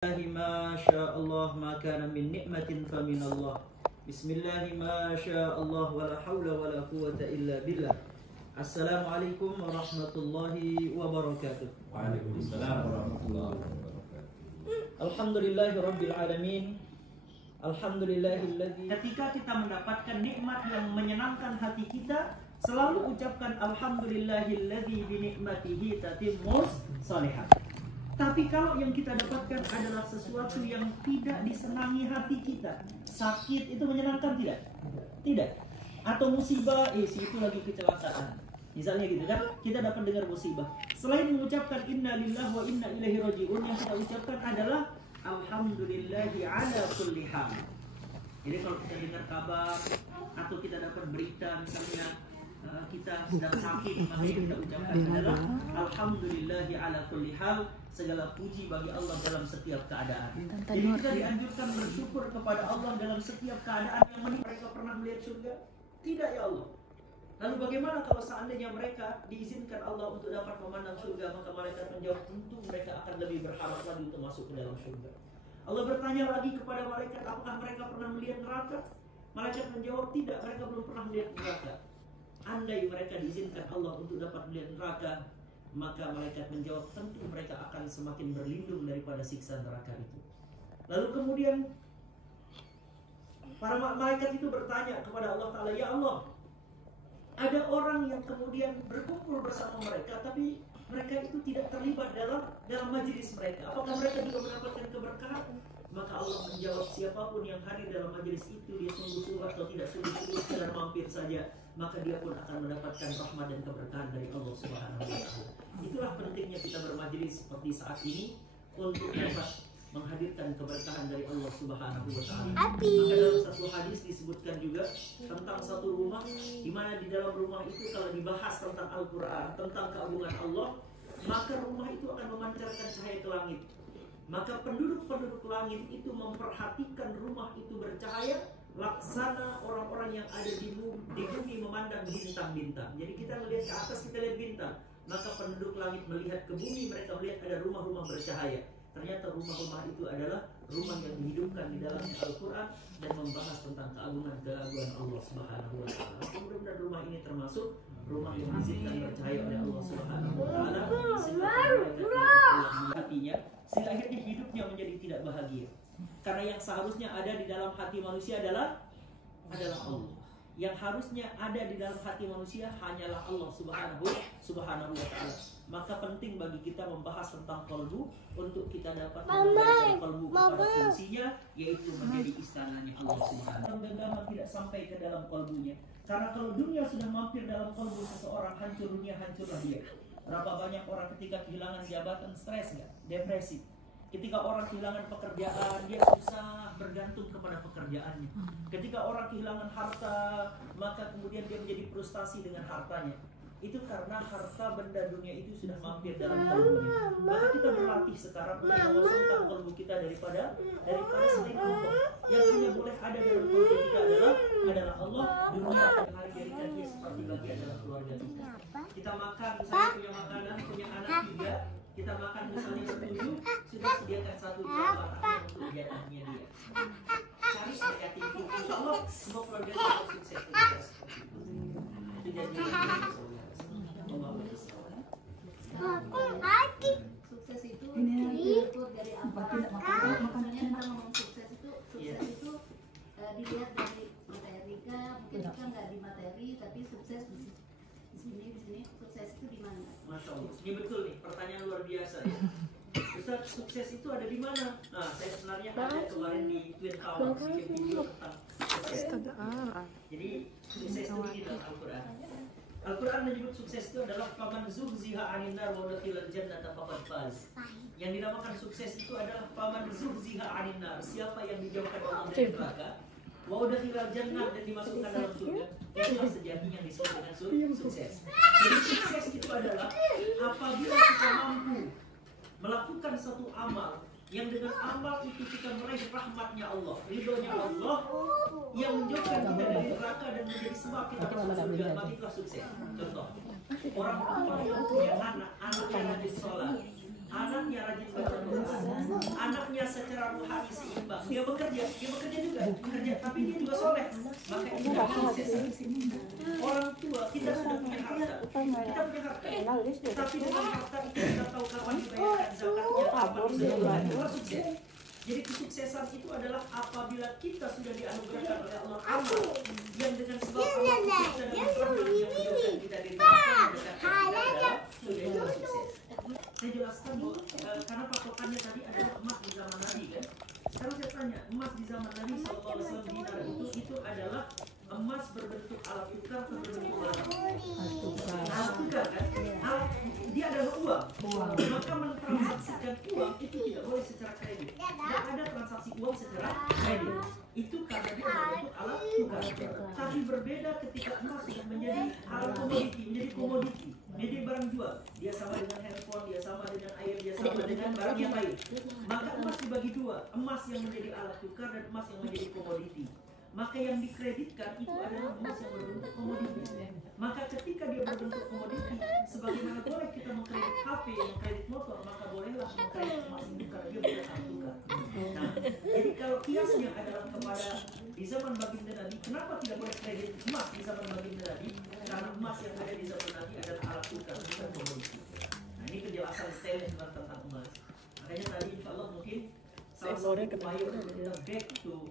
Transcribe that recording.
Ma sya Allah ma kana min nikmatin fa min Allah. Bismillah ma sya Allah wa la haula wa la quwwata illa billah. Assalamualaikum warahmatullahi wabarakatuh. Waalaikumsalam warahmatullahi wabarakatuh. Alhamdulillahirabbil alamin. Alhamdulillahilladzi. Ketika kita mendapatkan nikmat yang menyenangkan hati kita, selalu ucapkan alhamdulillahilladzi bi nikmatihi tatimmus shalihat. Tapi kalau yang kita dapatkan adalah sesuatu yang tidak disenangi hati kita, sakit, itu menyenangkan tidak? Tidak. Atau musibah, si itu lagi kecelakaan. Misalnya gitu kan, kita dapat dengar musibah. Selain mengucapkan inna lillahi wa inna ilaihi raji'un, yang kita ucapkan adalah alhamdulillahi ala kulli hal. Jadi kalau kita dengar kabar atau kita dapat berita, misalnya kita sedang sakit, maka yang kita ucapkan adalah alhamdulillahi ala kulli hal, segala puji bagi Allah dalam setiap keadaan. Jadi kita dianjurkan bersyukur kepada Allah dalam setiap keadaan. Yang mana mereka pernah melihat surga? Tidak, ya Allah. Lalu bagaimana kalau seandainya mereka diizinkan Allah untuk dapat memandang surga? Maka malaikat menjawab, tentu mereka akan lebih berharap lagi untuk masuk ke dalam surga. Allah bertanya lagi kepada malaikat, apakah mereka pernah melihat neraka? Malaikat menjawab, tidak, mereka belum pernah melihat neraka. Andai mereka diizinkan Allah untuk dapat melihat neraka, maka malaikat menjawab, tentu mereka akan semakin berlindung daripada siksa neraka itu. Lalu kemudian para malaikat itu bertanya kepada Allah Ta'ala, ya Allah, ada orang yang kemudian berkumpul bersama mereka, tapi mereka itu tidak terlibat dalam majelis mereka. Apakah mereka juga mendapatkan keberkahan? Maka Allah menjawab, siapapun yang hadir dalam majelis itu, dia sungguh-sungguh atau tidak sungguh-sungguh sekedar mampir saja, maka dia pun akan mendapatkan rahmat dan keberkahan dari Allah Subhanahu wa Ta'ala. Itulah pentingnya kita bermajelis seperti saat ini untuk dapat menghadirkan keberkahan dari Allah Subhanahu wa Ta'ala. Maka dalam satu hadis disebutkan juga tentang satu rumah, di mana di dalam rumah itu kalau dibahas tentang Al-Quran, tentang keagungan Allah, maka rumah itu akan memancarkan cahaya ke langit. Maka penduduk-penduduk langit itu memperhatikan rumah itu bercahaya laksana orang-orang yang ada di bumi memandang bintang-bintang. Jadi kita melihat ke atas, kita lihat bintang. Maka penduduk langit melihat ke bumi, mereka melihat ada rumah-rumah bercahaya. Ternyata rumah-rumah itu adalah rumah yang dihidupkan di dalamnya Al-Quran dan membahas tentang keagungan Allah Subhanahu wa Ta'ala. Mudah-mudahan rumah ini termasuk rumah yang diizinkan bercahaya oleh Allah Subhanahu wa Ta'ala, sehingga akhirnya hidupnya menjadi tidak bahagia. Karena yang seharusnya ada di dalam hati manusia adalah Allah. Yang harusnya ada di dalam hati manusia hanyalah Allah Subhanahu wa Ta'ala. Maka penting bagi kita membahas tentang qalbu untuk kita dapat memberikan qalbu kepada fungsinya, yaitu menjadi istananya Allah Subhanahu wa Ta'ala. Genggaman tidak sampai ke dalam qalbunya. Karena kalau dunia sudah mampir dalam qalbu seseorang, hancur dunia, hancurlah dia. Berapa banyak orang ketika kehilangan jabatan stres nggak? Depresi. Ketika orang kehilangan pekerjaan, dia susah bergantung kepada pekerjaannya. Ketika orang kehilangan harta, maka kemudian dia menjadi frustasi dengan hartanya. Itu karena harta benda dunia itu sudah mampir dalam kalbunya. Maka kita berlatih sekarang untuk mengosongkan kalbu kita daripada selain Allah. Yang hanya boleh ada dalam kalbu kita adalah Allah. Dunia yang hari jadikan dia seperti bagian dalam keluarga kita. Kita makan, misalnya punya makanan, punya anak 3, kita makan misalnya ber-7, sudah sediakan 1 jam makan untuk jatahnya dia. Cari yatim piatu, insya Allah semua keluarga kita sukses. Itu janjinya. Sukses itu diukur dari apa? Maksudnya kalau ngomong sukses itu dilihat dari materi, mungkin kita nggak di materi, tapi sukses di sini sukses itu di mana? Masya Allah, ini betul nih, pertanyaan luar biasa ya. Ustaz, sukses itu ada di mana? Nah, saya sebenarnya ada kemarin di Twin Tower bikin video tentang sukses. Jadi sukses itu di dalam Al-Quran. Al-Quran menyebut sukses itu adalah faman zuhziha 'anil nar wa udkhilal jannata faqad faz. Yang dinamakan sukses itu adalah faman zuhziha 'anil nar, siapa yang dijauhkan Allah dari neraka, wa udkhilal jannah, dan dimasukkan dalam surga. Itulah sejatinya yang disebut dengan sukses. Jadi sukses itu adalah apabila kita mampu melakukan satu amal yang dengan amal itu kita meraih rahmatnya Allah, ridhonya Allah, yang menjauhkan kita dari neraka dan menjadi sebab kita masuk surga, maka itulah sukses. Contoh, orang yang punya anak yang rajin sholat, anaknya rajin baca Quran, anaknya secara rohani seimbang, dia bekerja juga, tapi dia juga soleh, maka itu sukses. Orang tua kita sudah punya harta, tapi dengan harta itu kita tahu kapan dibayarkan zakatnya, kapan dibayarkan, kita sukses. Jadi kesuksesan itu adalah apabila kita sudah dianugerahkan oleh Allah amal yang dengan sebab Allah kita dan rahmat yang menjauhkan kita dari neraka mendekatkan kita adalah sudah itu sukses. Saya jelaskan bahwa karena patokannya tadi adalah emas di zaman Nabi kan. Sekarang saya tanya, emas di zaman Nabi SAW dinar itu adalah emas berbentuk alat tukar atau berbentuk barang? Alat tukar kan? Dia adalah uang. Maka mentransaksikan uang itu tidak boleh secara kredit. Tidak ada transaksi uang secara kredit. Itu karena dia berbentuk alat tukar. Tapi berbeda ketika emas sudah menjadi alat komoditi, menjadi barang jual. Dia sama dengan handphone, dia sama dengan air, dia sama dengan barang yang lain. Maka emas dibagi dua, emas yang menjadi alat tukar dan emas yang menjadi komoditi. Maka yang dikreditkan itu adalah emas yang berbentuk komoditi. Maka ketika dia berbentuk komoditi, sebagaimana boleh kita mengkredit HP, mengkredit motor, maka bolehlah mengkredit emas itu karena dia bukan alat tukar. Nah, jadi kalau kiasnya adalah kepada di zaman baginda Nabi, kenapa tidak boleh kredit emas di zaman baginda Nabi? Karena emas yang ada di zaman Nabi adalah alat tukar, bukan komoditi. Nah, ini penjelasan tentang emas. Makanya tadi insya Allah mungkin salah satu upaya untuk kita back to